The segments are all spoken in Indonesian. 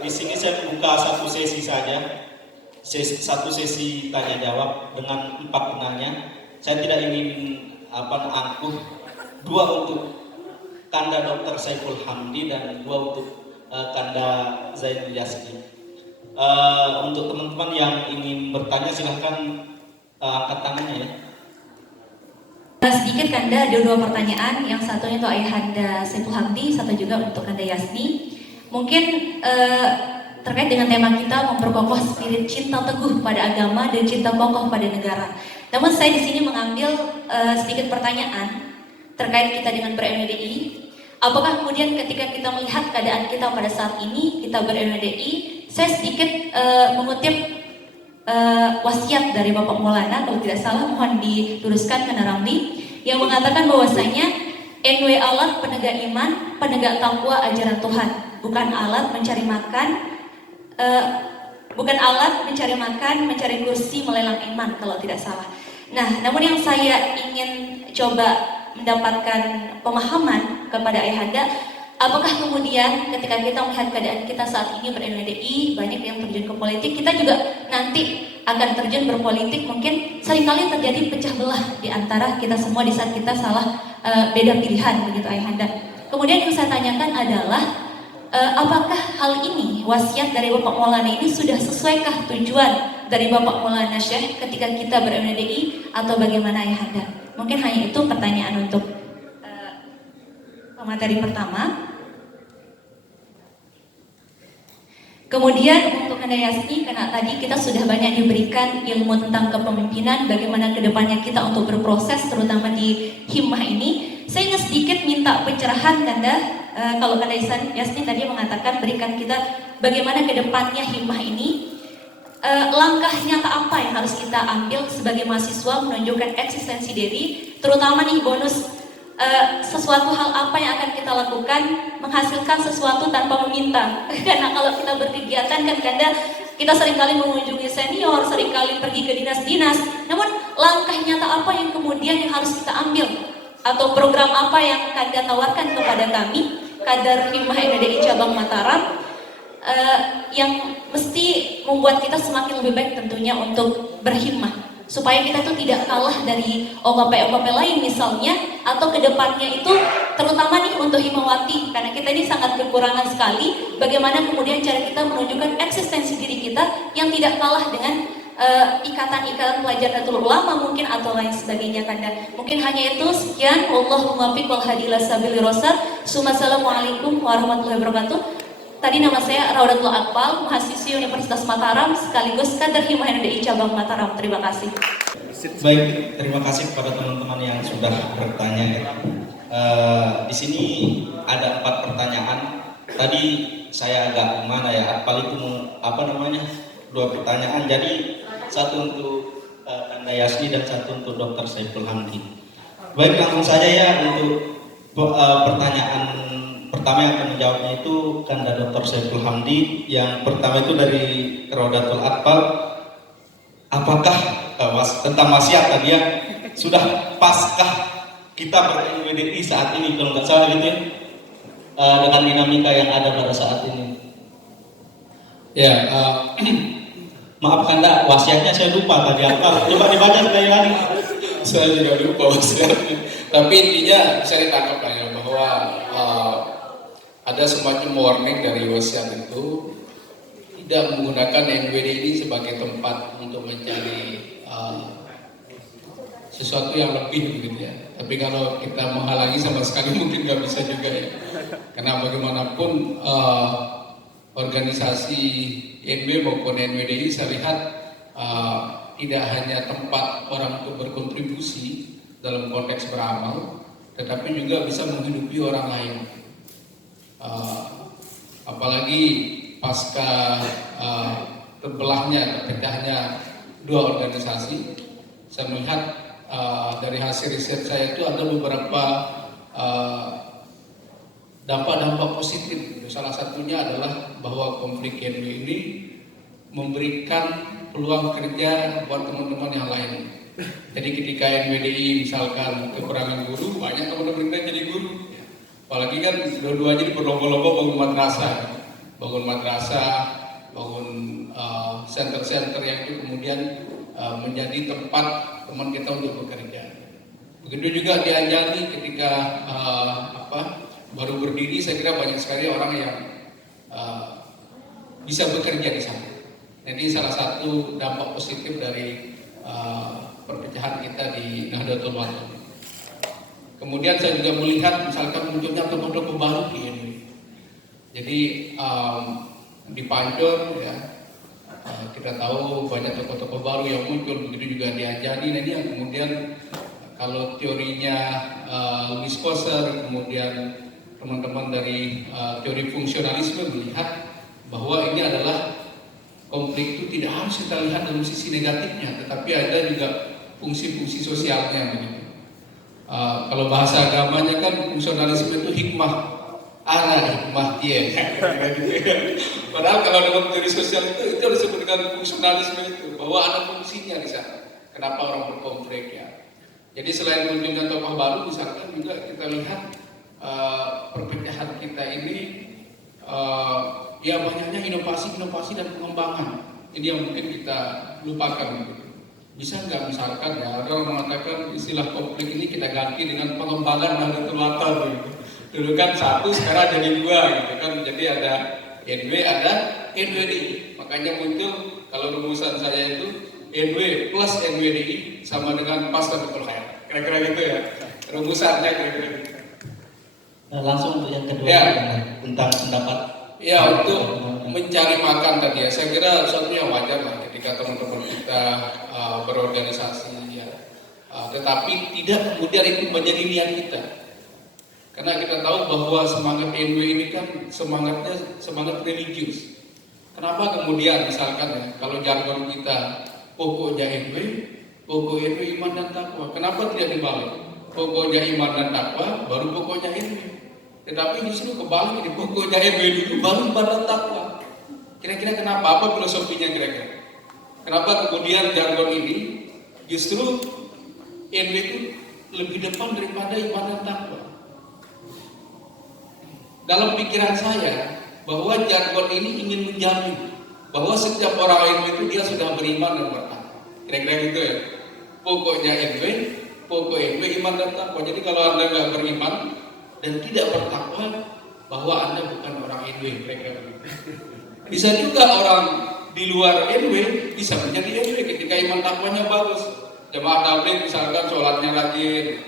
di sini saya buka satu sesi saja, satu sesi tanya jawab dengan 4 penanya. Saya tidak ingin angkuh, 2 untuk Kanda Dr. Saiful Hamdi dan 2 untuk Kanda Zainul Yasni. Untuk teman-teman yang ingin bertanya silahkan angkat tangannya ya. Sedikit Kanda, ada 2 pertanyaan. Yang satunya untuk Ayahanda Saiful Hamdi, satu juga untuk Kanda Yasni. Mungkin terkait dengan tema kita memperkokoh spirit cinta teguh pada agama dan cinta kokoh pada negara. Namun saya di sini mengambil sedikit pertanyaan terkait kita dengan ber-NWDI. Apakah kemudian ketika kita melihat keadaan kita pada saat ini, kita ber-NWDI, saya sedikit mengutip wasiat dari Bapak Maulana, kalau tidak salah mohon diluruskan Kanda Ramli, yang mengatakan bahwasanya NW alat penegak iman, penegak takwa ajaran Tuhan, bukan alat mencari makan, mencari kursi, melelang iman kalau tidak salah. Nah, namun yang saya ingin coba mendapatkan pemahaman kepada Ayahanda, apakah kemudian ketika kita melihat keadaan kita saat ini ber-NWDI, banyak yang terjun ke politik, kita juga nanti akan terjun berpolitik, mungkin seringkali terjadi pecah belah di antara kita semua di saat kita salah beda pilihan begitu Ayahanda. Kemudian yang saya tanyakan adalah apakah hal ini, wasiat dari Bapak Maulana ini sudah sesuaikah tujuan dari Bapak Maulana Syekh ketika kita ber-NWDI atau bagaimana Ayahanda? Mungkin hanya itu pertanyaan untuk materi pertama. Kemudian untuk Kanda Yasni, karena tadi kita sudah banyak diberikan ilmu tentang kepemimpinan, bagaimana kedepannya kita untuk berproses, terutama di himmah ini. Saya ingin sedikit minta pencerahan Kanda, kalau Kanda Yasni tadi mengatakan berikan kita bagaimana kedepannya himmah ini, langkah nyata apa yang harus kita ambil sebagai mahasiswa menunjukkan eksistensi diri, terutama nih bonus sesuatu hal apa yang akan kita lakukan menghasilkan sesuatu tanpa meminta. Karena kalau kita berkegiatan kan Kanda, kita seringkali mengunjungi senior, seringkali pergi ke dinas-dinas, namun langkah nyata apa yang kemudian yang harus kita ambil, atau program apa yang Kanda tawarkan kepada kami kader Himmah NWDI cabang Mataram, yang mesti membuat kita semakin lebih baik tentunya untuk berhimmah, supaya kita tuh tidak kalah dari OKP lain misalnya, atau kedepannya itu terutama nih untuk Himmawati, karena kita ini sangat kekurangan sekali bagaimana kemudian cara kita menunjukkan eksistensi diri kita yang tidak kalah dengan ikatan-ikatan pelajar Nahdlatul Ulama mungkin atau lain sebagainya Kanda. Mungkin hanya itu, sekian. Wallahumma muwaffiq wal hadi ila sabilir rasyad. Assalamualaikum warahmatullahi wabarakatuh. Tadi nama saya Raudatul Akmal, mahasiswi Universitas Mataram sekaligus kader Himmah NWDI cabang Mataram. Terima kasih. Baik, terima kasih kepada teman-teman yang sudah bertanya. Di sini ada 4 pertanyaan. Tadi saya agak gimana ya, paling apa namanya 2 pertanyaan. Jadi satu untuk Kanda Yasni dan satu untuk Dr. Saiful Hamdi. Baik, langsung saja ya untuk pertanyaan pertama yang akan menjawabnya itu Kanda Dr. Saiful Hamdi. Yang pertama itu dari Raudatul Akmal. Apakah tentang wasiat tadi ya, sudah paskah kita ber-NWDI saat ini kalau nggak salah gitu ya, dengan dinamika yang ada pada saat ini? Ya, maaf Kanda, wasiatnya saya lupa tadi apa. Coba dibaca sekali lagi. Saya juga lupa wasiatnya. Tapi intinya bisa ditangkap lah ya, bahwa ada semacam warning dari wasiat itu, tidak menggunakan NWDI sebagai tempat untuk mencari sesuatu yang lebih begitu ya. Tapi kalau kita menghalangi sama sekali mungkin nggak bisa juga ya. Karena bagaimanapun organisasi NB maupun NWDI saya lihat tidak hanya tempat orang untuk berkontribusi dalam konteks beramal, tetapi juga bisa menghidupi orang lain. Apalagi pasca terbelahnya, terpecahnya 2 organisasi, saya melihat dari hasil riset saya itu ada beberapa dampak-dampak positif. Salah satunya adalah bahwa konflik NW ini memberikan peluang kerja buat teman-teman yang lain. Jadi ketika NWDI misalkan kekurangan guru, banyak teman-teman kita jadi guru. Apalagi kan dua-duanya berlomba-lomba bangun madrasah. bangun madrasah, bangun center-center yang itu kemudian menjadi tempat teman kita untuk bekerja. Begitu juga di Anjani ketika baru berdiri, saya kira banyak sekali orang yang bisa bekerja di sana. Jadi salah satu dampak positif dari perpecahan kita di Nahdlatul Ulama. Kemudian saya juga melihat misalkan munculnya tokoh-tokoh baru di ini. Jadi di Pancur ya, kita tahu banyak tokoh-tokoh baru yang muncul, begitu juga di Anjani. Nah, ini yang kemudian kalau teorinya Louis Koser, kemudian teman-teman dari teori fungsionalisme melihat bahwa ini adalah konflik itu tidak harus kita lihat dalam sisi negatifnya, tetapi ada juga fungsi-fungsi sosialnya begitu. Kalau bahasa agamanya kan fungsionalisme itu hikmah ara, hikmah dia. Padahal kalau dalam teori sosial itu disebut dengan fungsionalisme itu, bahwa ada fungsinya di sana. Kenapa orang berkonflik ya? Jadi selain munculnya tokoh baru, misalkan juga kita lihat perpecahan kita ini ya banyaknya inovasi dan pengembangan. Ini yang mungkin kita lupakan. Gitu. Bisa nggak misalkan ya, ada orang mengatakan istilah konflik ini kita ganti dengan pengembangan Nahdlatul Ulama. Gitu. Dulu kan satu, sekarang jadi dua gitu kan. Jadi ada NW, ada NWDI. Makanya muncul kalau rumusan saya itu NW plus NWDI sama dengan Pastatul Khair. Kira-kira gitu ya. Rumusannya kira-kira gitu. Nah, langsung untuk yang kedua ya. Tentang pendapat. Ya, untuk mencari makan tadi ya, saya kira suatu yang wajar lah ketika teman-teman kita berorganisasi ya. Tetapi tidak kemudian itu menjadi niat kita. Karena kita tahu bahwa semangat NW ini kan semangatnya semangat religius. Kenapa kemudian misalkan ya, kalau jargon kita pokoknya NW iman dan takwa. Kenapa tidak dibalik? Pokoknya iman dan takwa, baru pokoknya NW. Tetapi justru kebalik, di pokoknya NW dulu, baru iman dan takwa. Kira-kira kenapa? Apa filosofinya kira-kira? Kenapa kemudian jargon ini justru NW itu lebih depan daripada iman dan takwa? Dalam pikiran saya, bahwa jargon ini ingin menjamin bahwa setiap orang NW itu dia sudah beriman dan bertakwa. Kira-kira gitu ya. Pokoknya NW iman dan takwa. Jadi kalau Anda nggak beriman dan tidak bertakwa, bahwa Anda bukan orang NW. Kira-kira begitu. Bisa juga orang di luar NW bisa menjadi NW ketika iman takwanya bagus. Jemaah tabligh misalkan sholatnya rajin.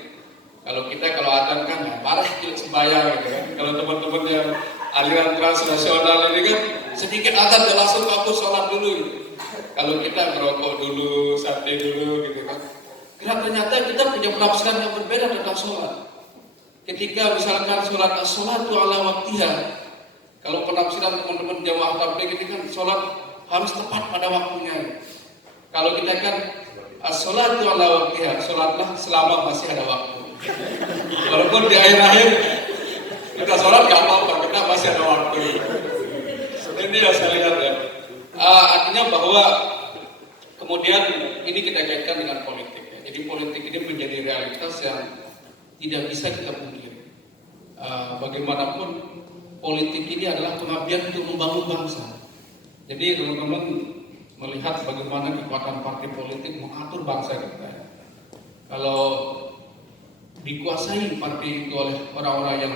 Kalau adzan kan parah sembahyang gitu kan. Kalau teman-teman yang aliran transnasional ini kan sedikit adzan dia langsung fokus sholat dulu gitu. Kalau kita merokok dulu, sate dulu gitu kan. Karena ternyata kita punya penafsiran yang berbeda tentang sholat. Ketika misalkan sholat-sholatu ala waktiha, kalau penafsiran teman-teman jamaah tabligh ini kan sholat harus tepat pada waktunya. Kalau kita kan sholatu ala waktiha, sholatlah selama masih ada waktu. Walaupun di akhir-akhir kita sholat gak apa-apa, kita masih ada waktu. Ini yang saya lihat ya. Artinya bahwa kemudian ini kita kaitkan dengan politik ya. Jadi politik ini menjadi realitas yang tidak bisa kita pungkiri. Bagaimanapun politik ini adalah pengabdian untuk membangun bangsa. Jadi teman-teman melihat bagaimana kekuatan partai politik mengatur bangsa kita. Kalau dikuasai partai itu oleh orang-orang yang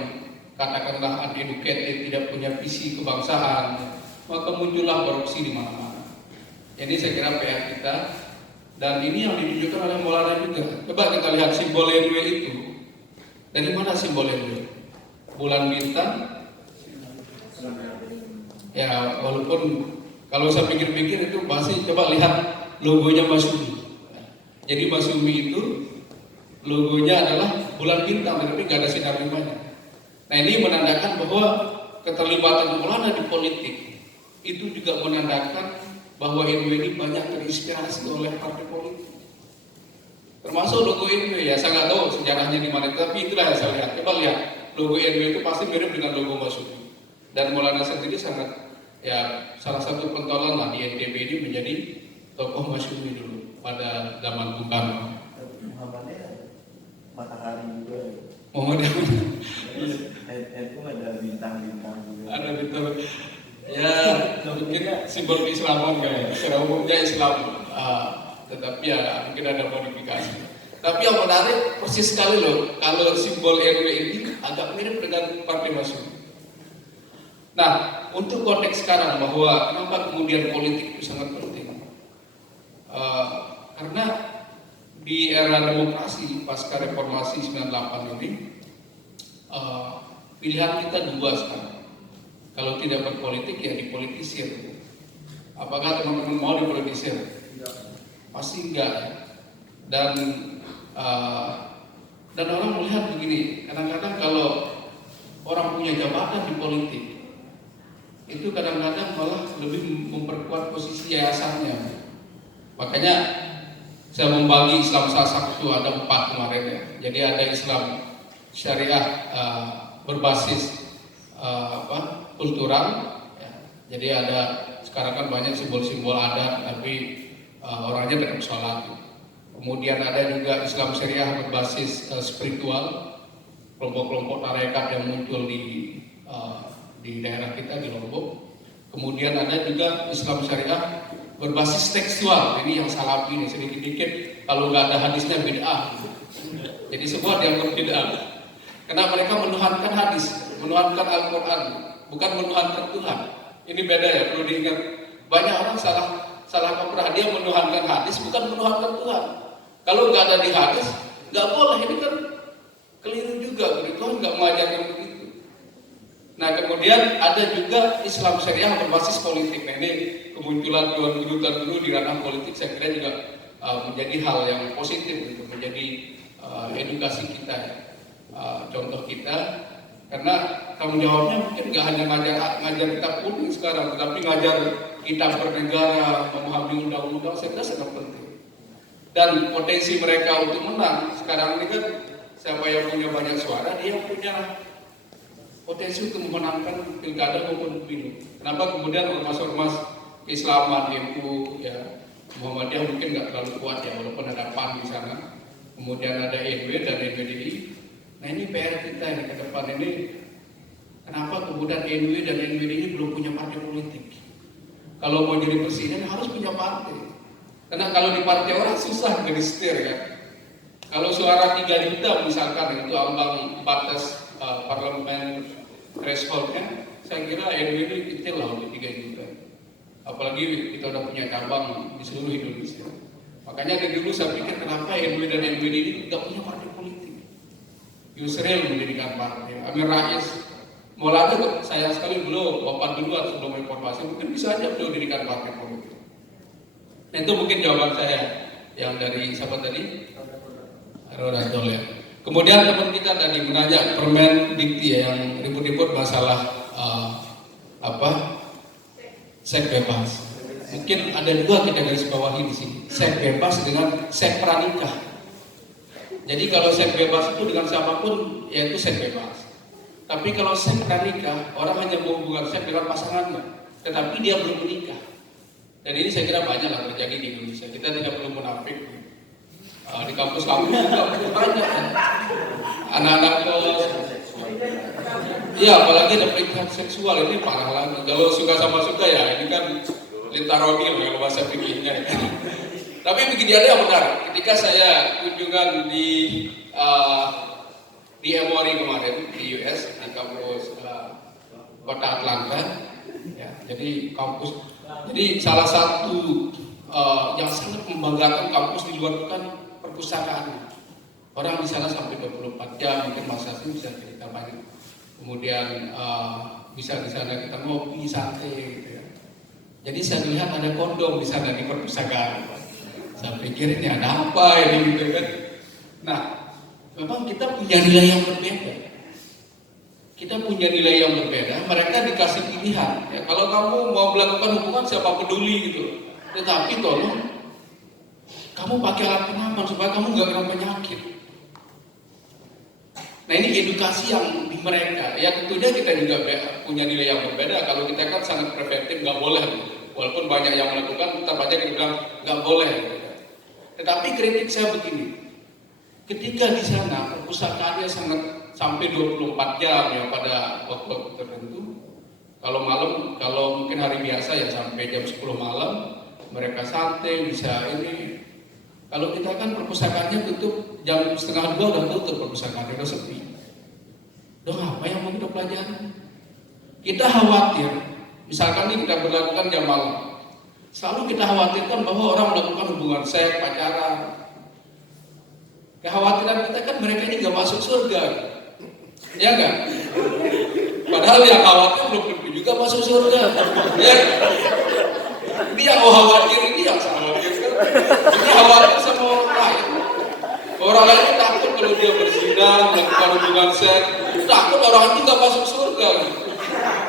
katakanlah uneducated, tidak punya visi kebangsaan, maka muncullah korupsi di mana-mana. Jadi saya kira PR kita, dan ini yang ditunjukkan oleh Maulana juga. Coba kita lihat simbol NW itu. Dari mana simbol NW? Bulan bintang. Ya, walaupun kalau saya pikir-pikir itu pasti coba lihat logonya Masyumi. Jadi Masyumi itu logonya adalah bulan bintang, tapi nggak ada sinar limanya. Nah, ini menandakan bahwa keterlibatan Maulana di politik itu juga menandakan bahwa NW ini banyak terinspirasi oleh partai politik. Termasuk logo NW ya, saya nggak tahu sejarahnya di mana, tapi itulah yang saya lihat. Coba lihat, logo NW itu pasti mirip dengan logo Masyumi. Dan Maulana sendiri sangat ya salah satu pentolan lah di NTB ini menjadi tokoh Masyumi dulu pada zaman Bung Karno. Muhammadnya matahari juga. Muhammad itu ada bintang-bintang juga. Ada bintang. mungkin simbol keislaman kayak secara umumnya Islam, tetapi ya mungkin ada modifikasi. Tapi yang menarik persis sekali loh, kalau simbol RW ini agak mirip dengan Partai Masyumi. Nah, untuk konteks sekarang bahwa kenapa kemudian politik itu sangat penting, karena di era demokrasi pasca reformasi 98 ini, pilihan kita dua sekarang. Kalau tidak berpolitik ya dipolitisir. Apakah teman-teman mau dipolitisir? Pasti enggak ya. Dan orang melihat begini, kadang-kadang kalau orang punya jabatan di politik, itu kadang-kadang malah lebih memperkuat posisi yayasannya. Makanya saya membagi Islam salah satu ada 4 kemarin ya. Jadi ada Islam syariah berbasis kultural. Ya. Jadi ada sekarang kan banyak simbol-simbol adat, tapi orangnya tetap sholat. Kemudian ada juga Islam syariah berbasis spiritual, kelompok-kelompok tarekat yang muncul di daerah kita di Lombok. Kemudian ada juga Islam syariah berbasis tekstual, ini yang salafi nih, sedikit-sedikit kalau nggak ada hadisnya bid'ah. Jadi semua dianggap bid'ah. Karena mereka menuhankan hadis, menuhankan Al-Quran, bukan menuhankan Tuhan. Ini beda ya, perlu diingat. Banyak orang salah kaprah, dia menuhankan hadis, bukan menuhankan Tuhan. Kalau nggak ada di hadis, nggak boleh. Ini kan keliru juga, Tuhan nggak mengajarkan begitu. Nah kemudian ada juga Islam syariah berbasis politik. Nah ini kemunculan dulu di ranah politik, saya kira juga menjadi hal yang positif, gitu, menjadi edukasi kita, contoh kita. Karena tanggung jawabnya mungkin nggak hanya ngajar kita kuning sekarang, tetapi ngajar kita bernegara, memahami undang-undang, saya kira sangat penting. Dan potensi mereka untuk menang sekarang ini kan, siapa yang punya banyak suara, dia punya potensi untuk memenangkan pilkada maupun pemilu. Kenapa kemudian ormas-ormas Keislaman, NU, ya Muhammadiyah mungkin nggak terlalu kuat ya, walaupun ada PAN di sana. Kemudian ada NW dan NWDI. Nah ini PR kita ini ke depan ini. Kenapa kemudian NW dan NWDI belum punya partai politik? Kalau mau jadi presiden harus punya partai. Karena kalau di partai orang susah ngelistir kan. Kalau suara 3 juta misalkan itu ambang batas parlemen thresholdnya, saya kira NW ini kecil lah untuk 3 juta. Apalagi kita udah punya cabang di seluruh Indonesia. Makanya dari dulu saya pikir kenapa NW dan NWD ini tidak punya partai politik. Yusril mendirikan partai, Amir Rais, Maulana sayang sekali belum, bapak duluan sebelum reformasi, mungkin bisa aja beliau dirikan partai politik. Nah itu mungkin jawaban saya yang dari siapa tadi? Rorajol ya. Kemudian teman kita tadi menanya permen dikti yang ribut-ribut masalah seks bebas. Mungkin ada 2 kita garis bawahi di sini. Seks bebas dengan seks pranikah. Jadi kalau seks bebas itu dengan siapapun, yaitu seks bebas. Tapi kalau seks pranikah, orang hanya berhubungan seks dengan pasangannya, tetapi dia belum menikah. Dan ini saya kira banyak lah terjadi di Indonesia. Kita tidak perlu munafik. Di kampus-kampus juga banyak kan. Anak-anak kos. Iya, apalagi ada pelecehan seksual, ini parah lagi. Kalau suka sama suka ya, ini kan lintarogil kalau bahasa fikihnya. Ya. Tapi begini ada yang benar. Ketika saya kunjungan di Emory kemarin di US, di kampus kota Atlanta, ya, jadi kampus. Jadi salah satu yang sangat membanggakan kampus di luar itu kan perpustakaan. Orang di sana sampai 24 jam, mungkin Mas Hasim bisa cerita banyak. Kemudian bisa di sana kita ngopi santai gitu ya. Jadi saya lihat ada kondom di sana di perpustakaan. Saya pikir ini ada apa ini gitu kan. Nah, memang kita punya nilai yang berbeda. Kita punya nilai yang berbeda. Mereka dikasih pilihan. Ya, kalau kamu mau melakukan hubungan siapa peduli gitu. Tetapi tolong kamu pakai alat pengaman supaya kamu nggak kena penyakit. Nah ini edukasi yang di mereka. Ya tentunya kita juga punya nilai yang berbeda. Kalau kita kan sangat preventif, nggak boleh. Walaupun banyak yang melakukan, tetap aja kita bilang nggak boleh. Tetapi kritik saya begini. Ketika di sana perpustakaannya sangat sampai 24 jam ya pada waktu tertentu, Kalau malam, kalau mungkin hari biasa ya sampai jam 10 malam mereka santai bisa ini. Kalau kita kan perpustakaannya tutup jam setengah 2 udah tutup perpustakaannya, udah sepi. Udah apa yang mau kita pelajari? Kita khawatir, misalkan ini kita berlakukan jam malam, selalu kita khawatirkan bahwa orang melakukan hubungan seks, pacaran. Kekhawatiran kita kan mereka ini gak masuk surga, ya enggak? Padahal yang khawatir belum tentu juga masuk surga, ya. Dia yang khawatir ini yang khawatir kan? Dia khawatir sama orang lain. Orang lain takut kalau dia berzina, melakukan hubungan seks, takut orang itu gak masuk surga.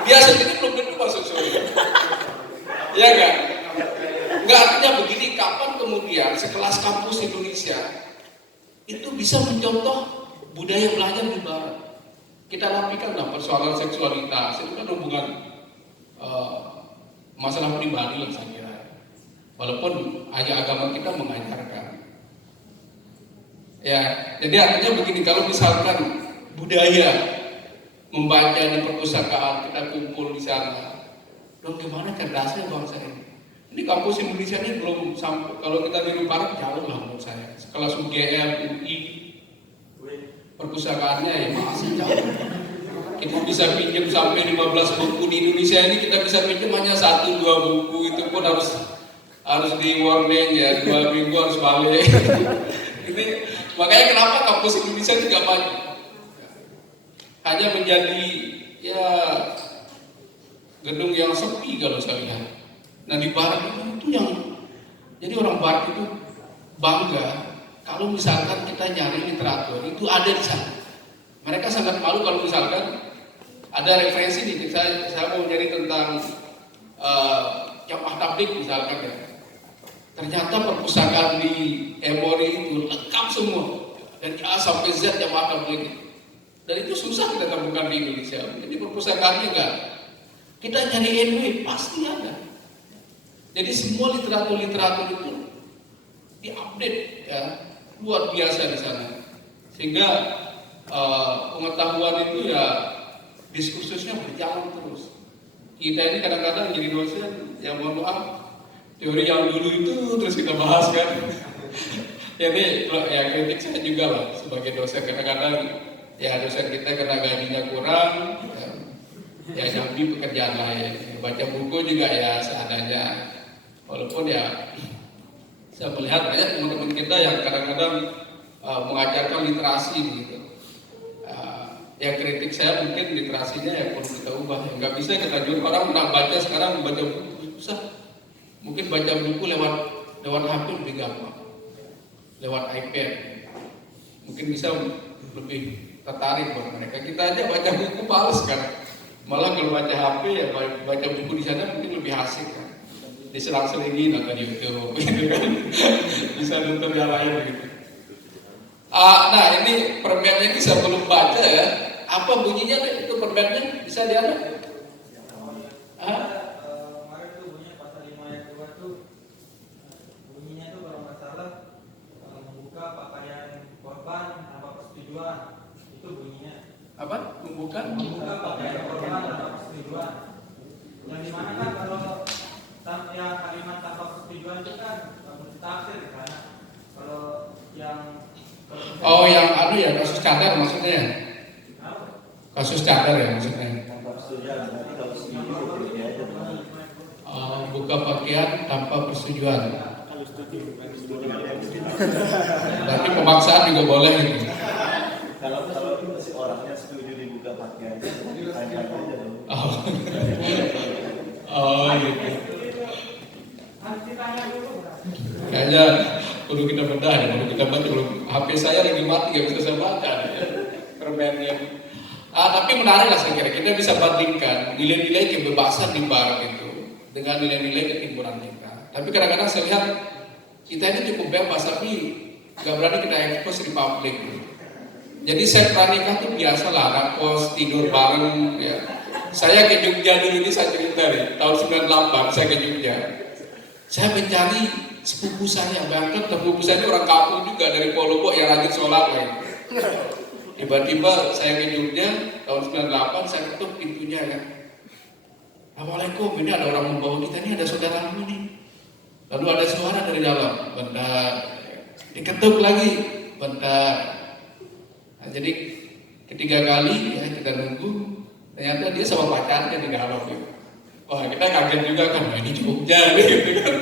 Dia sendiri belum tentu masuk surga, ya enggak? Enggak, artinya begini, kapan kemudian sekelas kampus Indonesia itu bisa mencontoh budaya belajar di barat. Kita rapikanlah persoalan seksualitas, itu kan hubungan masalah pribadi lah saya kira. Walaupun agama kita mengajarkan. Ya, jadi artinya begini, kalau misalkan budaya membaca di perpustakaan, kita kumpul di sana, dong gimana cerdasnya bangsa ini? Ini kampus Indonesia ini belum sampai, kalau kita di barat jauh lah menurut saya. Sekelas UGM, UI, perpustakaannya ya masih jauh. Kita bisa pinjam sampai 15 buku di Indonesia ini, kita bisa pinjam hanya 1-2 buku, itu pun harus di warning ya, 2 minggu harus balik. Ini makanya kenapa kampus Indonesia juga maju. Hanya menjadi ya gedung yang sepi kalau saya lihat. Nah di barat itu yang jadi orang barat itu bangga kalau misalkan kita nyari literatur itu ada di sana. Mereka sangat malu kalau misalkan ada referensi nih, saya mau nyari tentang Jamaah Tabligh misalkan ya. Ternyata perpustakaan di Emory itu lengkap semua dari A sampai Z Jamaah Tabligh. Dan itu susah kita temukan di Indonesia. Jadi perpustakaannya enggak. Kita nyari NW pasti ada. Jadi semua literatur itu diupdate ya, luar biasa di sana. Sehingga pengetahuan itu ya diskursusnya berjalan terus. Kita ini kadang-kadang jadi dosen, ya mohon maaf, teori yang dulu itu terus kita bahas kan. Jadi ya kritik saya juga lah sebagai dosen, kadang-kadang ya dosen kita karena gajinya kurang, ya nyambi pekerjaan lain. Baca buku juga ya seadanya. Walaupun ya saya melihat banyak teman-teman kita yang kadang-kadang mengajarkan literasi gitu. Ya kritik saya mungkin literasinya ya perlu kita ubah. Nggak bisa kita jual orang pernah baca, sekarang baca buku susah. Mungkin baca buku lewat HP lebih gampang, lewat iPad mungkin bisa lebih tertarik buat mereka. Kita aja baca buku males kan, malah kalau baca HP ya baca buku di sana mungkin lebih asik kan. Diselang-selingi nonton YouTube gitu kan. Bisa nonton yang lain gitu. Nah ini permennya ini saya belum baca ya. Apa bunyinya itu permennya? Bisa diambil? Kemarin tuh bunyinya pasal 5 ayat 2 tuh bunyinya tuh kalau nggak salah membuka pakaian korban tanpa persetujuan, itu bunyinya. Apa? Membuka Pakaian korban tanpa persetujuan. Yang dimana kan kalau yang kalimat tanpa persetujuan itu kan tafsir kan. Kalau yang yang ya kasus cadar maksudnya. Kasus cadar ya maksudnya. Tanpa persetujuan, nanti kalau setuju seperti aja. Buka pakaian tanpa persetujuan. Berarti pemaksaan juga boleh gitu. Kalau si orangnya setuju dibuka pakaian, tanya aja dong. Gitu. Kayaknya perlu kita bedah ya, perlu kita baca. HP saya lagi mati, gak bisa saya baca ya, permennya. Tapi menarik lah saya kira, kita bisa bandingkan nilai-nilai kebebasan di barat itu dengan nilai-nilai ketimuran kita. Tapi kadang-kadang saya lihat kita ini cukup bebas, tapi gak berani kita ekspos di publik. Jadi seks pranikah itu biasa lah, anak kos tidur bareng ya. Saya ke Jogja dulu, ini saya cerita nih, tahun 98 saya ke Jogja. Saya mencari sepupu saya, bahkan sepupu saya ini orang kampung juga dari Polobok yang rajin sholat lah. Tiba-tiba saya ke Jogja tahun 98, saya ketuk pintunya kan. Assalamualaikum, ini ada orang membawa kita, ini ada saudaramu nih. Lalu ada suara dari dalam, bentar, diketuk lagi, bentar. Nah, jadi ketiga kali ya kita nunggu, ternyata dia sama pacarnya di dalam gitu. Wah, kita kaget juga kan, wah ini Jogja gitu kan.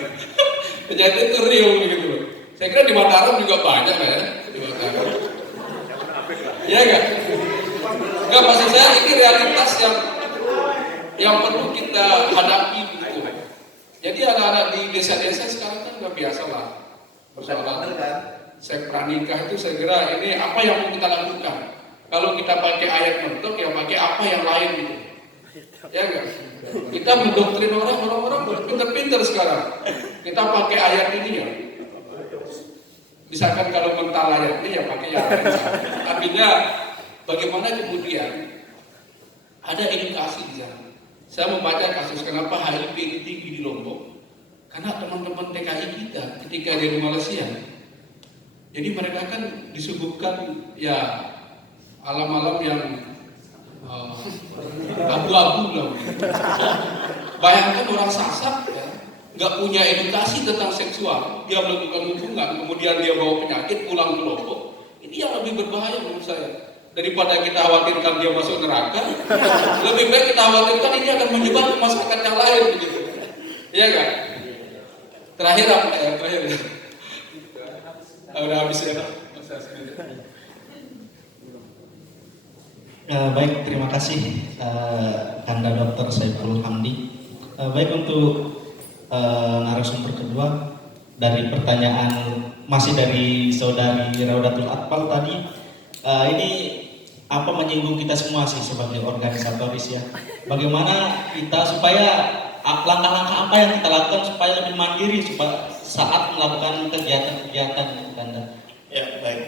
Ternyata itu real gitu loh. Saya kira di Mataram juga banyak ya, di Mataram. Iya enggak? Enggak, maksud saya ini realitas yang perlu kita hadapi gitu. Jadi anak-anak di desa-desa sekarang kan udah biasa lah persoalan seks pranikah itu. Saya kira ini apa yang mau kita lakukan. Kalau kita pakai ayat mentok, ya pakai apa yang lain gitu. Ya enggak? Kita mendoktrin orang pinter-pinter sekarang. Kita pakai ayat ini ya. Misalkan kalau mental ayat ini ya pakai yang lain. Artinya bagaimana kemudian ada edukasi di sana. Saya membaca kasus kenapa HIV itu tinggi di Lombok. Karena teman-teman TKI kita ketika di Malaysia, jadi mereka kan disuguhkan ya alam-alam yang abu-abu lah. Bayangkan orang Sasak ya, nggak punya edukasi tentang seksual, dia melakukan hubungan, kemudian dia bawa penyakit pulang ke Lombok. Ini yang lebih berbahaya menurut saya. Daripada kita khawatirkan dia masuk neraka, lebih baik kita khawatirkan ini akan menyebar ke masyarakat yang lain begitu. Iya kan? Terakhir apa ya? Terakhir ya? Udah habis ya? Baik, terima kasih Anda Dr. Saiful Hamdi. Baik, untuk narasumber kedua dari pertanyaan masih dari saudari Raudatul Atfal tadi, ini apa menyinggung kita semua sih sebagai organisatoris ya. Bagaimana kita supaya langkah-langkah apa yang kita lakukan supaya lebih mandiri saat melakukan kegiatan-kegiatan Anda. Ya, baik.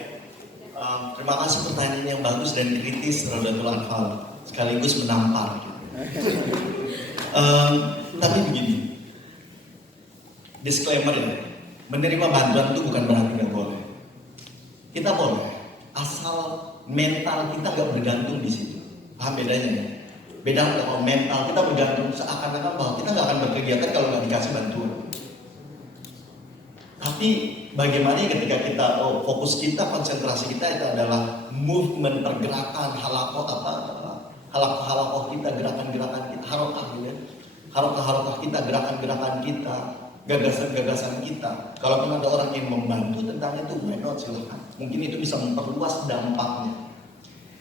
Terima kasih pertanyaan yang bagus dan kritis, Raudatul Atfal, sekaligus menampar. Tapi begini, disclaimer ya, menerima bantuan itu bukan berarti nggak boleh. Kita boleh, asal mental kita nggak bergantung di situ. Paham bedanya ya? Beda kalau mental kita bergantung seakan-akan bahwa kita nggak akan berkegiatan kalau nggak dikasih bantuan. Tapi bagaimana ketika kita fokus kita, konsentrasi kita itu adalah movement, pergerakan, halakoh kita, gerakan-gerakan kita, harokah kita, gerakan-gerakan kita, gagasan-gagasan kita. Kalau memang ada orang yang membantu tentang itu, why not, silahkan. Mungkin itu bisa memperluas dampaknya.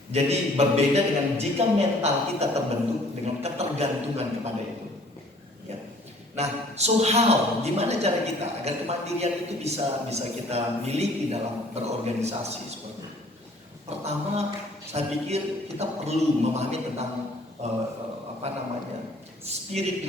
Jadi berbeda dengan jika mental kita terbentuk dengan ketergantungan kepada itu. Ya. Nah, so how? Gimana cara kita agar kemandirian itu bisa kita miliki dalam berorganisasi seperti itu? Pertama, saya pikir kita perlu memahami tentang spirit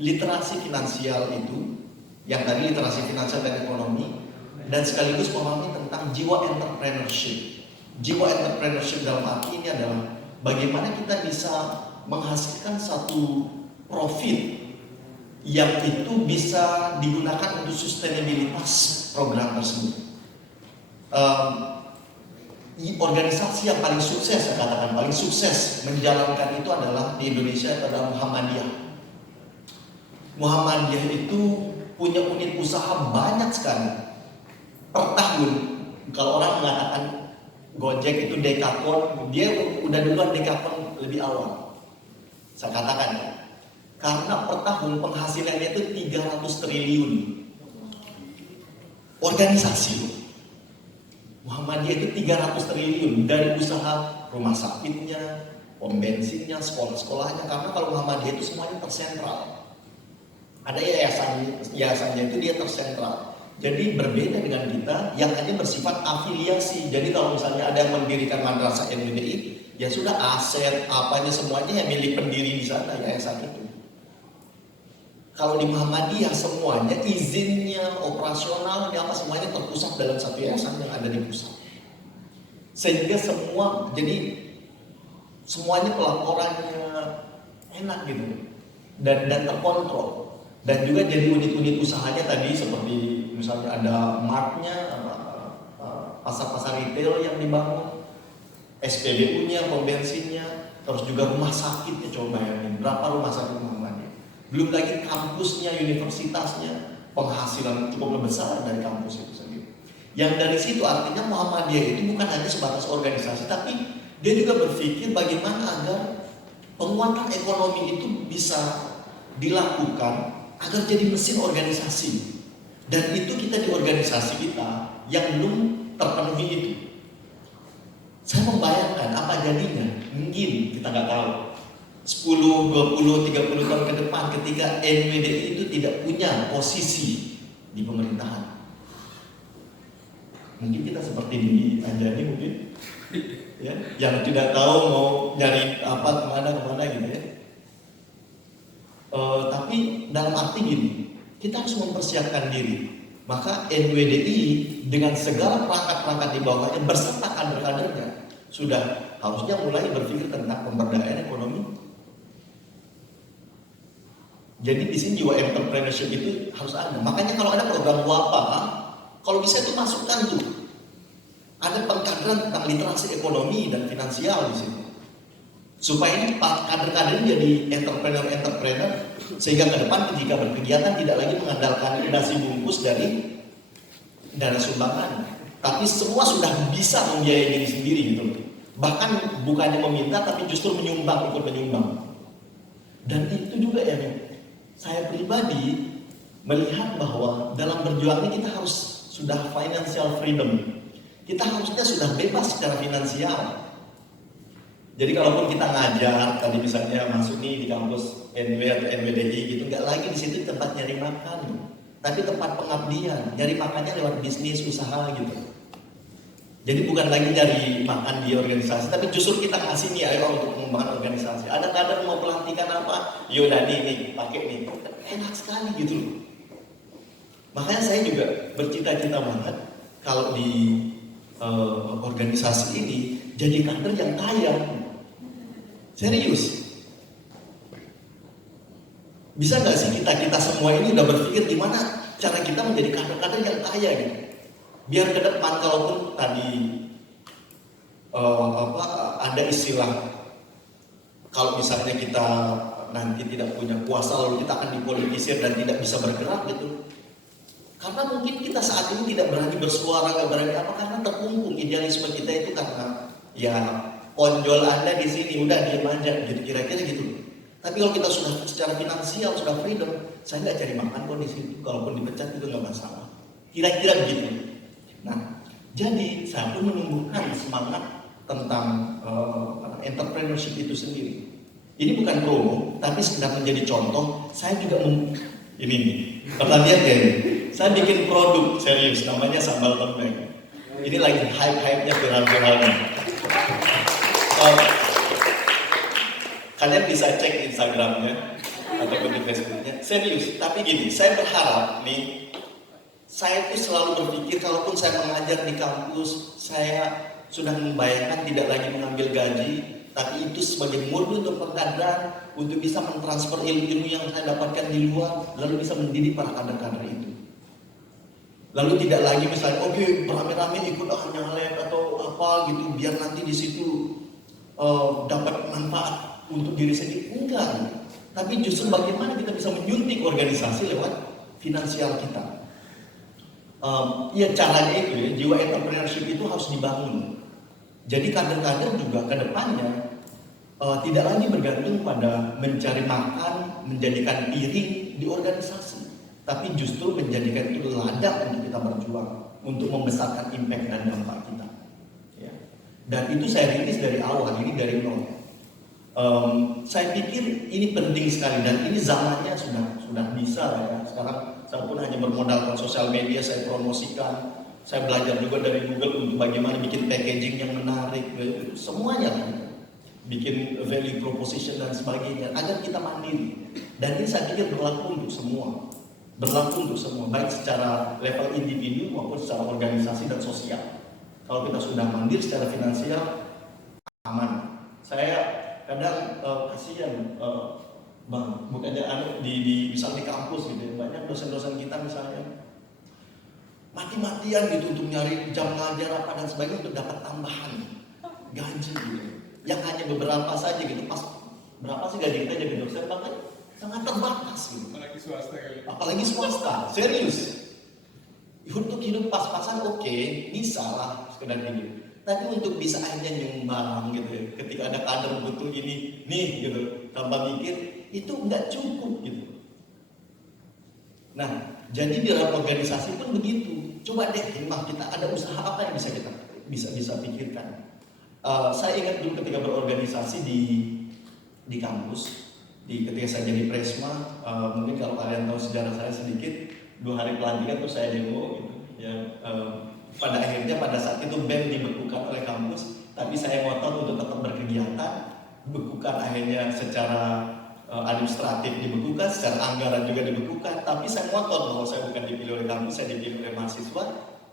literasi finansial itu, yang tadi literasi finansial dan ekonomi, dan sekaligus memahami tentang jiwa entrepreneurship. Jiwa entrepreneurship dalam arti ini adalah bagaimana kita bisa menghasilkan satu profit yang itu bisa digunakan untuk sustainabilitas program tersebut. Organisasi yang paling sukses, saya katakan paling sukses menjalankan itu adalah di Indonesia adalah Muhammadiyah. Muhammadiyah itu punya unit usaha banyak sekali. Per tahun, kalau orang mengatakan Gojek itu Dekakon, dia udah duluan Dekakon lebih awal. Saya katakan ya. Karena per tahun penghasilannya itu 300 triliun. Organisasi Muhammadiyah itu 300 triliun dari usaha rumah sakitnya, pom bensinnya, sekolah-sekolahnya. Karena kalau Muhammadiyah itu semuanya tersentral. Ada yayasannya itu dia tersentral. Jadi berbeda dengan kita yang hanya bersifat afiliasi. Jadi kalau misalnya ada yang mendirikan madrasah MBI, ya sudah aset apanya semuanya yang milik pendiri di sana yayasan itu. Kalau di Muhammadiyah semuanya izinnya, operasionalnya apa semuanya terpusat dalam satu yayasan yang ada di pusat. Sehingga semuanya pelaporannya enak gitu dan terkontrol. Dan juga jadi unit-unit usahanya tadi seperti misalnya ada martnya, pasar-pasar retail yang dibangun, SPBU-nya, pom bensinnya, terus juga rumah sakitnya, coba bayangin berapa rumah sakit Muhammadiyah, belum lagi kampusnya, universitasnya, penghasilan cukup besar dari kampus itu sendiri. Yang dari situ artinya Muhammadiyah itu bukan hanya sebatas organisasi, tapi dia juga berpikir bagaimana agar penguatan ekonomi itu bisa dilakukan agar jadi mesin organisasi. Dan itu kita di organisasi kita yang belum terpenuhi itu. Saya membayangkan apa jadinya, mungkin kita nggak tahu 10, 20, 30 tahun ke depan ketika NWDI itu tidak punya posisi di pemerintahan. Mungkin kita seperti di Anjani mungkin, ya, yang tidak tahu mau nyari apa kemana gitu ya. Tapi dalam arti gini, kita harus mempersiapkan diri. Maka NWDI dengan segala perangkat-perangkat di bawahnya berserta kader-kadernya sudah harusnya mulai berpikir tentang pemberdayaan ekonomi. Jadi di sini jiwa entrepreneurship itu harus ada. Makanya kalau ada program WAPA, kalau bisa itu masukkan tuh. Ada pengkaderan tentang literasi ekonomi dan finansial di sini. Supaya ini kader-kader jadi entrepreneur sehingga ke depan ketika berkegiatan tidak lagi mengandalkan nasi bungkus dari dana sumbangan, tapi semua sudah bisa membiayai diri sendiri gitu. Bahkan bukannya meminta tapi justru menyumbang, ikut menyumbang. Dan itu juga yang saya pribadi melihat bahwa dalam berjuang ini kita harus sudah financial freedom. Kita harusnya sudah bebas secara finansial. Jadi kalaupun kita ngajar, tadi misalnya masuk nih di kampus NW atau NWDI gitu, nggak lagi di situ tempat nyari makan, tapi tempat pengabdian, nyari makannya lewat bisnis, usaha gitu. Jadi bukan lagi nyari makan di organisasi, tapi justru kita kasih nih ayo untuk mengembangkan organisasi. Ada kader mau pelantikan apa? Yaudah nih pakai nih, enak sekali gitu loh. Makanya saya juga bercita-cita banget kalau di organisasi ini jadi kader yang kaya. Serius. Bisa nggak sih kita semua ini udah berpikir gimana cara kita menjadi kader-kader yang kaya gitu. Biar ke depan kalaupun tadi ada istilah kalau misalnya kita nanti tidak punya kuasa lalu kita akan dipolitisir dan tidak bisa bergerak gitu. Karena mungkin kita saat ini tidak berani bersuara, nggak berani apa karena terkungkung idealisme kita itu karena ya onjol Anda di sini udah diam aja gitu kira-kira gitu. Tapi kalau kita sudah secara finansial sudah freedom, saya nggak cari makan kok di situ. Kalaupun dipecat itu nggak masalah. Kira-kira begitu. Nah, jadi saya pun menumbuhkan semangat tentang entrepreneurship itu sendiri. Ini bukan promo, tapi sekedar menjadi contoh. Saya juga ini nih. Pernah lihat ya? Saya bikin produk serius, namanya sambal tembeng. Ini lagi hype-hype-nya viral-viralnya. Kalian bisa cek Instagramnya ataupun di Facebooknya. Serius, tapi gini, saya berharap nih, saya itu selalu berpikir kalaupun saya mengajar di kampus, saya sudah membayangkan tidak lagi mengambil gaji, tapi itu sebagai murni untuk pengkaderan, untuk bisa mentransfer ilmu yang saya dapatkan di luar, lalu bisa mendidik para kader-kader itu. Lalu tidak lagi misalnya, oke, beramai-ramai ikut nyalek atau apa gitu, biar nanti di situ dapat manfaat untuk diri sendiri. Enggak, tapi justru bagaimana kita bisa menyuntik organisasi lewat finansial kita. Ya caranya itu ya, jiwa entrepreneurship itu harus dibangun. Jadi kader-kader juga ke depannya tidak lagi bergantung pada mencari makan, menjadikan piring di organisasi, tapi justru menjadikan itu ladang untuk kita berjuang, untuk membesarkan impact dan dampak kita. Ya. Dan itu saya rintis dari awal, ini dari nol. Saya pikir ini penting sekali dan ini zamannya sudah bisa ya. Sekarang saya pun hanya bermodalkan sosial media, saya promosikan, saya belajar juga dari Google untuk bagaimana bikin packaging yang menarik, semuanya kan. Bikin value proposition dan sebagainya agar kita mandiri. Dan ini saya pikir berlaku untuk semua. Berlaku untuk semua, baik secara level individu maupun secara organisasi dan sosial. Kalau kita sudah mandiri secara finansial, aman. Saya kadang kasihan, bang, bukannya misalnya di kampus gitu, banyak dosen-dosen kita misalnya mati-matian gitu untuk nyari jam ngajar apa dan sebagainya untuk dapat tambahan gaji gitu. yang hanya beberapa saja gitu. Pas berapa sih gaji kita jadi dosen, bahkan sangat terbatas gitu. Apalagi swasta kali. Apalagi swasta, serius. Untuk hidup pas-pasan oke, bisa lah sekedar hidup. Tapi untuk bisa akhirnya nyumbang gitu ya, ketika ada kader butuh ini, nih gitu, tanpa mikir, itu nggak cukup gitu. Nah, jadi di dalam organisasi pun begitu. Coba deh himmah kita, ada usaha apa yang bisa kita bisa pikirkan. Saya ingat dulu ketika berorganisasi di kampus, ketika saya jadi presma, mungkin kalau kalian tahu sejarah saya sedikit, 2 hari pelantikan tuh saya demo gitu ya. Pada akhirnya pada saat itu BEM dibekukan oleh kampus, tapi saya ngotot untuk tetap berkegiatan. Bekukan akhirnya secara administratif dibekukan, secara anggaran juga dibekukan, tapi saya ngotot bahwa saya bukan dipilih oleh kampus, saya dipilih oleh mahasiswa.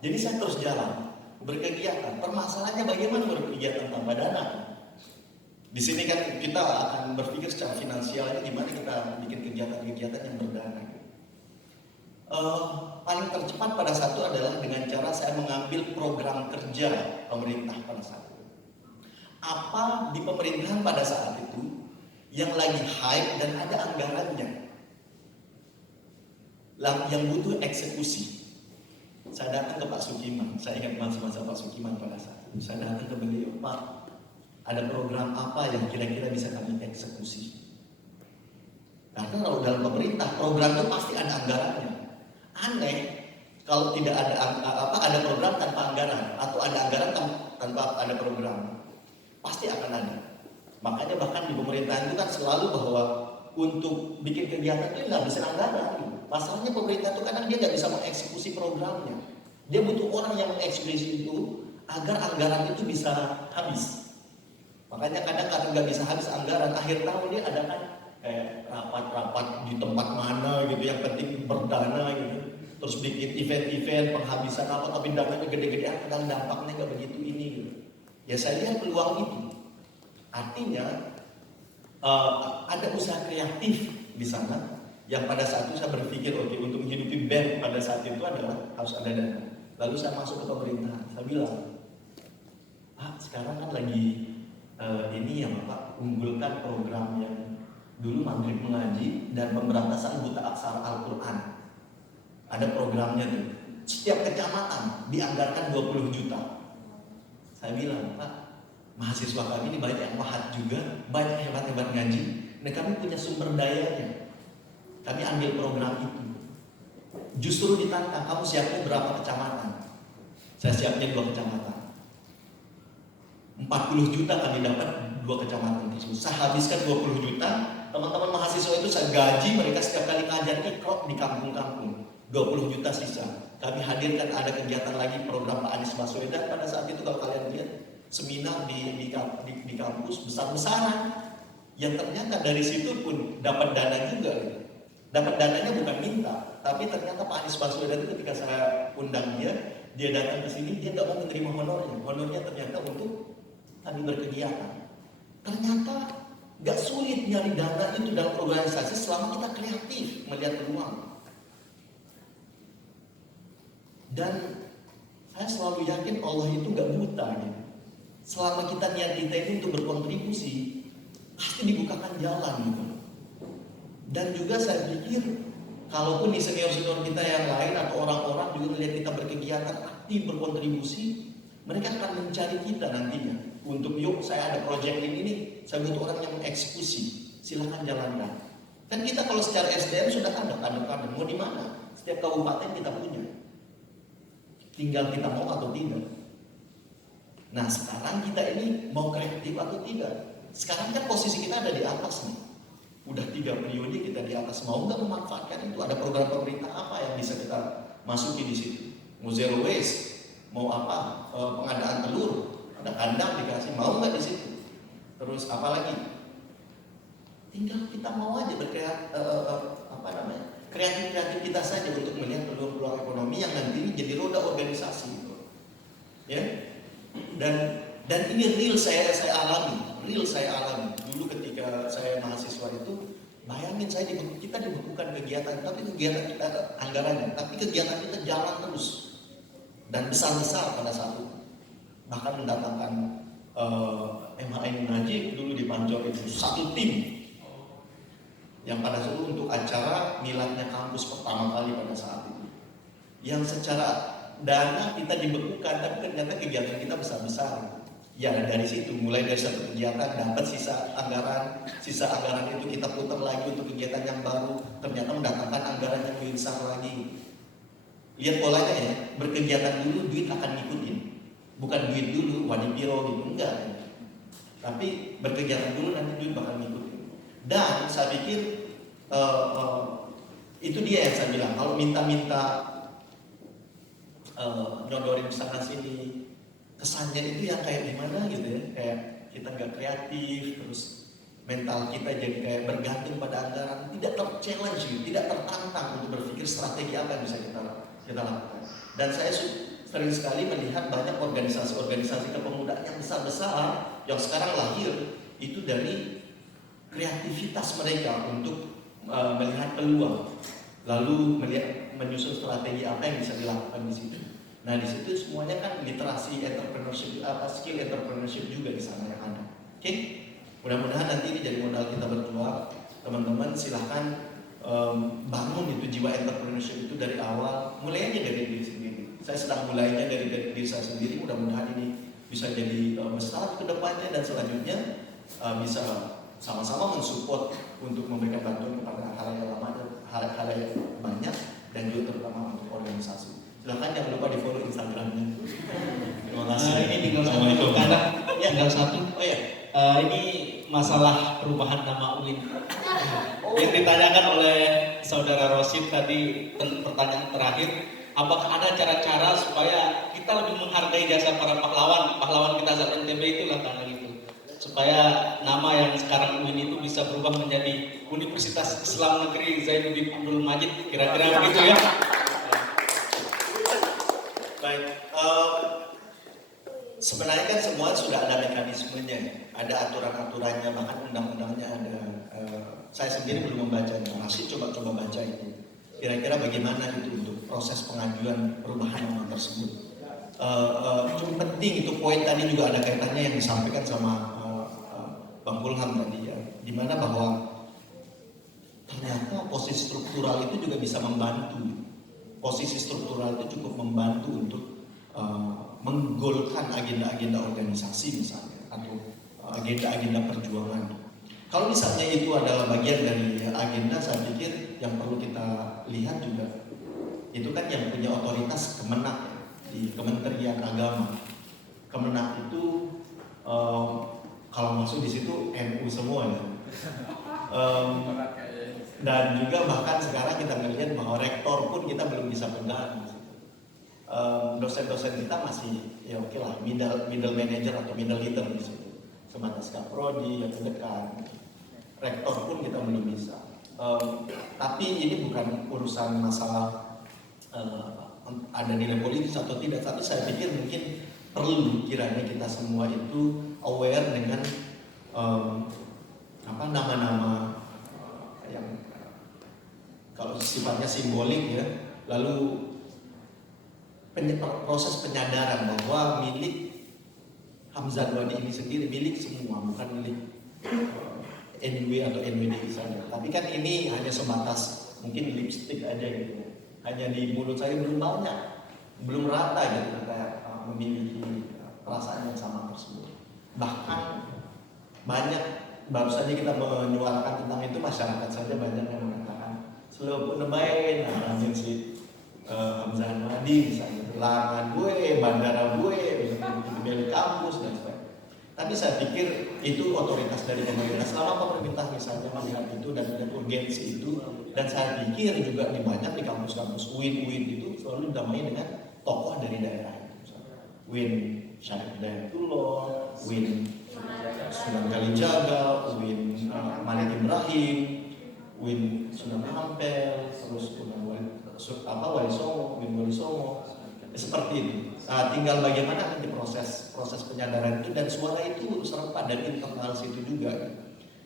Jadi saya terus jalan berkegiatan. Permasalahannya bagaimana berkegiatan tanpa dana? Di sini kan kita akan berpikir secara finansialnya gimana kita bikin kegiatan-kegiatan yang berdana. Paling tercepat pada saat itu adalah dengan cara saya mengambil program kerja pemerintah pada saat itu. Apa di pemerintahan pada saat itu yang lagi hype dan ada anggarannya, yang butuh eksekusi. Saya datang ke Pak Sukiman, saya ingat masa-masa Pak Sukiman pada saat itu. Saya datang ke beliau, Pak, ada program apa yang kira-kira bisa kami eksekusi? Karena kalau dalam pemerintah program itu pasti ada anggarannya. Aneh kalau tidak ada program tanpa anggaran, atau ada anggaran tanpa ada program, pasti akan ada. Makanya bahkan di pemerintahan itu kan selalu bahwa untuk bikin kegiatan itu nggak bisa anggaran. Masalahnya pemerintah itu kadang dia nggak bisa mengeksekusi programnya. Dia butuh orang yang mengeksekusi itu agar anggaran itu bisa habis. Makanya kadang nggak bisa habis anggaran, akhir tahun dia adakan rapat-rapat di tempat mana gitu, yang penting berdana gitu. Terus bikin event-event penghabisan apa, tapi dananya gede-gede, dan dampaknya nggak begitu ini gitu. Ya saya lihat peluang itu. Artinya ada usaha kreatif di sana yang pada saat itu saya berpikir oke, untuk menghidupi BEM pada saat itu adalah harus ada dana. Lalu saya masuk ke pemerintahan, saya bilang, Pak sekarang kan lagi ini yang Pak unggulkan program yang dulu maghrib mengaji dan pemberantasan buta aksara Al-Quran. Ada programnya tuh, setiap kecamatan dianggarkan 20 juta. Saya bilang, Pak, mahasiswa kami ini banyak yang pahat juga, banyak hebat-hebat ngaji, dan kami punya sumber dayanya. Kami ambil program itu. Justru ditantang, kamu siapnya berapa kecamatan? Saya siapnya 2 kecamatan. 40 juta kami dapat 2 kecamatan tersebut. Saya habiskan 20 juta, teman-teman mahasiswa itu saya gaji mereka setiap kali ngajar Iqra di kampung-kampung. 20 juta sisa. Kami hadirkan ada kegiatan lagi program Pak Anies Baswedan pada saat itu, kalau kalian lihat seminar di kampus besar-besaran, yang ternyata dari situ pun dapat dana juga. Dapat dananya bukan minta, tapi ternyata Pak Anies Baswedan itu ketika saya undang dia datang ke sini, dia nggak mau menerima honornya. Honornya ternyata untuk kami berkegiatan. Ternyata nggak sulit nyari dana itu dalam organisasi selama kita kreatif melihat peluang. Dan saya selalu yakin Allah itu nggak buta gitu. Selama kita niat kita itu untuk berkontribusi, pasti dibukakan jalan gitu. Dan juga saya pikir, kalaupun di senior-senior kita yang lain atau orang-orang juga melihat kita berkegiatan aktif berkontribusi, mereka akan mencari kita nantinya untuk yuk saya ada proyek ini nih, saya butuh orang yang mengeksekusi, silakan jalankan. Dan kita kalau secara SDM sudah ada kader-kader, mau di mana? Setiap kabupaten kita punya. Tinggal kita mau atau tidak. Nah sekarang kita ini mau kreatif atau tidak. Sekarang kan posisi kita ada di atas nih. Udah 3 periode kita di atas. Mau nggak memanfaatkan itu? Ada program pemerintah apa yang bisa kita masuki di situ? Mau zero waste, mau apa? Pengadaan telur, ada kandang dikasih. Mau nggak di situ? Terus apa lagi? Tinggal kita mau aja kreativitas saja untuk melihat peluang-peluang ekonomi yang nanti jadi roda organisasi gitu. Ya. Dan ini real saya alami dulu ketika saya mahasiswa itu. Bayangin kita dibekukan kegiatan, tapi kegiatan kita anggarannya, tapi kegiatan kita jalan terus dan besar-besar pada saat itu. Bahkan mendatangkan MHI Najib dulu di Pancor itu satu tim yang pada saat itu untuk acara miladnya kampus pertama kali pada saat itu, yang secara dana kita dibekukan, tapi ternyata kegiatan kita besar-besar. Ya dari situ mulai dari satu kegiatan dapat sisa anggaran itu kita putar lagi untuk kegiatan yang baru, ternyata mendatangkan anggaran yang lebih besar lagi. Lihat polanya ya, berkegiatan dulu duit akan ngikutin, bukan duit dulu wadipiro gitu, enggak. Tapi berkegiatan dulu nanti duit bakal ngikutin. Dan saya pikir itu dia yang saya bilang, kalau minta-minta nyodorin sana sini, kesannya itu yang kayak gimana gitu ya, kayak kita nggak kreatif, terus mental kita jadi kayak bergantung pada anggaran, tidak ter-challenge, tidak tertantang untuk berpikir strategi apa yang bisa kita lakukan. Dan saya sering sekali melihat banyak organisasi-organisasi kepemudaan yang besar-besar yang sekarang lahir itu dari kreativitas mereka untuk melihat peluang, lalu menyusun strategi apa yang bisa dilakukan di situ. Nah di situ semuanya kan literasi entrepreneurship, skill entrepreneurship juga di sana yang ada. Oke, mudah-mudahan nanti ini jadi modal kita berjuang. Teman-teman silahkan bangun itu jiwa entrepreneurship itu dari awal, mulai aja dari diri sendiri. Saya sedang mulainya dari diri saya sendiri. Mudah-mudahan ini bisa jadi besar ke depannya dan selanjutnya bisa sama-sama mensupport untuk memberikan bantuan kepada hal yang banyak dan juga terutama untuk organisasi. Silahkan jangan lupa di follow Instagramnya. Terima kasih. Ini tinggal satu kadang tinggal satu. Oh ya, ini masalah perubahan nama UIN. Yang ditanyakan oleh saudara Rosid tadi, pertanyaan terakhir, apakah ada cara-cara supaya kita lebih menghargai jasa para pahlawan kita saat NTB itu lah karena gitu, supaya nama yang sekarang UIN itu bisa berubah menjadi Universitas Islam Negeri Zainuddin Abdul Majid, kira-kira begitu ya. Baik, sebenarnya kan semua sudah ada mekanismenya, ada aturan-aturannya, bahkan undang-undangnya ada. Saya sendiri belum membacanya, masih coba-coba baca itu. Kira-kira bagaimana itu untuk proses pengajuan perubahan nama tersebut. Cukup penting itu poin tadi juga ada kaitannya yang disampaikan sama Bang Pulham tadi ya, dimana bahwa ternyata posisi struktural itu juga bisa membantu. Posisi struktural itu cukup membantu untuk menggolkan agenda-agenda organisasi misalnya, atau agenda-agenda perjuangan. Kalau misalnya itu adalah bagian dari agenda, saya pikir yang perlu kita lihat juga, itu kan yang punya otoritas Kemenak ya, di Kementerian Agama. Kemenak itu kalau masuk di situ NU semua ya. Dan juga bahkan sekarang kita melihat bahwa rektor pun kita belum bisa pegang. Dosen-dosen kita masih ya oke lah, middle manager atau middle leader di situ, sebatas kaprodi atau dekan. Rektor pun kita belum bisa. Tapi ini bukan urusan masalah ada nilai politis atau tidak, tapi saya pikir mungkin perlu kiranya kita semua itu aware dengan nama-nama yang kalau sifatnya simbolik ya, lalu proses penyadaran bahwa milik Hamzah Dwadi ini sendiri milik semua, bukan milik NW atau NWD saja. Tapi kan ini hanya sebatas mungkin lipstick aja gitu. Hanya di mulut saya belum banyak, belum rata gitu kayak memiliki perasaan yang sama tersebut. Bahkan banyak, baru saja kita menyuarakan tentang itu, masyarakat saja banyak yang mengatakan seluruh pemain, anjing si Hamzah Dwadi misalnya, langan gue, bandara gue, milik kampus dan sebagainya. Tapi saya pikir itu otoritas dari pemerintah. Selama pemerintah misalnya melihat itu dan melihat urgensi itu, dan saya pikir juga di banyak di kampus-kampus UIN itu selalu didamai dengan tokoh dari daerah itu. UIN Syarif Hidayatullah, UIN Sunan Kalijaga, UIN Malik Ibrahim, UIN Sunan Ampel, terus Wali Songo, UIN Wali Songo. Seperti itu. Tinggal bagaimana nanti proses penyadaran itu, dan suara itu serempak dari internal situ juga.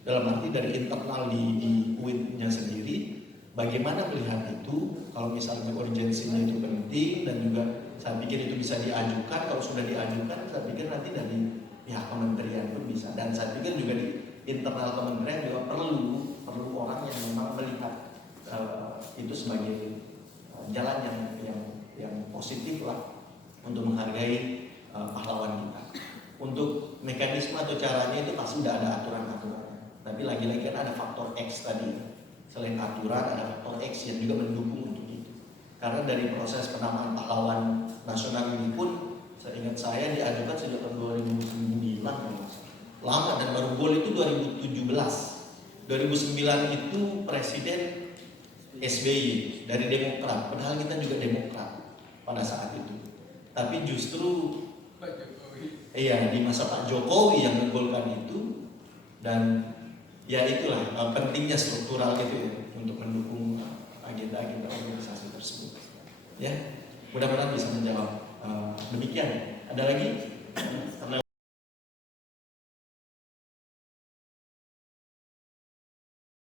Dalam arti dari internal di UIN-nya sendiri, bagaimana melihat itu, kalau misalnya urgensinya itu penting, dan juga saya pikir itu bisa diajukan. Kalau sudah diajukan, saya pikir nanti dari pihak kementerian pun bisa. Dan saya pikir juga di internal kementerian juga perlu orang yang memang melihat itu sebagai jalan yang positif lah untuk menghargai pahlawan kita. Untuk mekanisme atau caranya itu pasti sudah ada aturan-aturannya. Tapi lagi-lagi kan ada faktor X tadi. Selain aturan ada faktor X yang juga mendukung untuk itu. Karena dari proses penamaan pahlawan nasional ini pun seingat saya diajukan sejak tahun 2009, lama, dan baru boleh itu 2017. 2009 itu Presiden SBY dari Demokrat, padahal kita juga Demokrat pada saat itu. Tapi justru di masa Pak Jokowi yang menggolkan itu, dan ya itulah pentingnya struktural gitu ya untuk mendukung agenda-agenda organisasi tersebut. Ya, mudah-mudahan bisa menjawab. Demikian. Ada lagi?